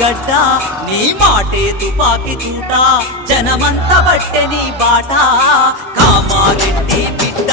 గడ్డ నీ మాటే తుపాకి తూట జనమంత బట్టె నీ బాట కామారెడ్డి బిడ్డ